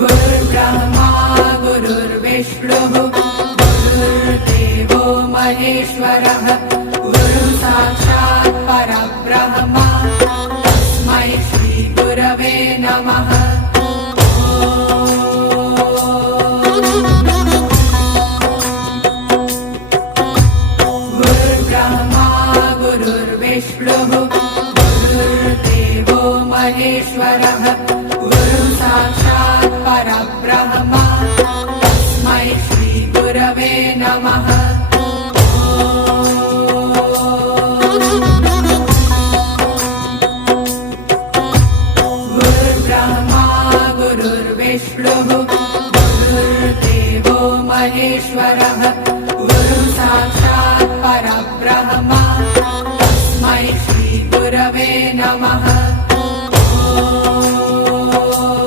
गुरुर्ब्रह्मा गुरुर्विष्णुः गुरुर्देवो महेश्वरः गुरुसाक्षात् परब्रह्म तस्मै श्री गुरवे नमः। गुरुर्ब्रह्मा गुरुर्विष्णुः गुरुर्देवो महेश्वरः गुरुसाक्षात् परब्रह्म तस्मै श्री गुरवे नमः। गुरुर्ब्रह्मा गुरुर्विष्णुः गुरुर्देवो महेश्वरः गुरुसाक्षात् परब्रह्म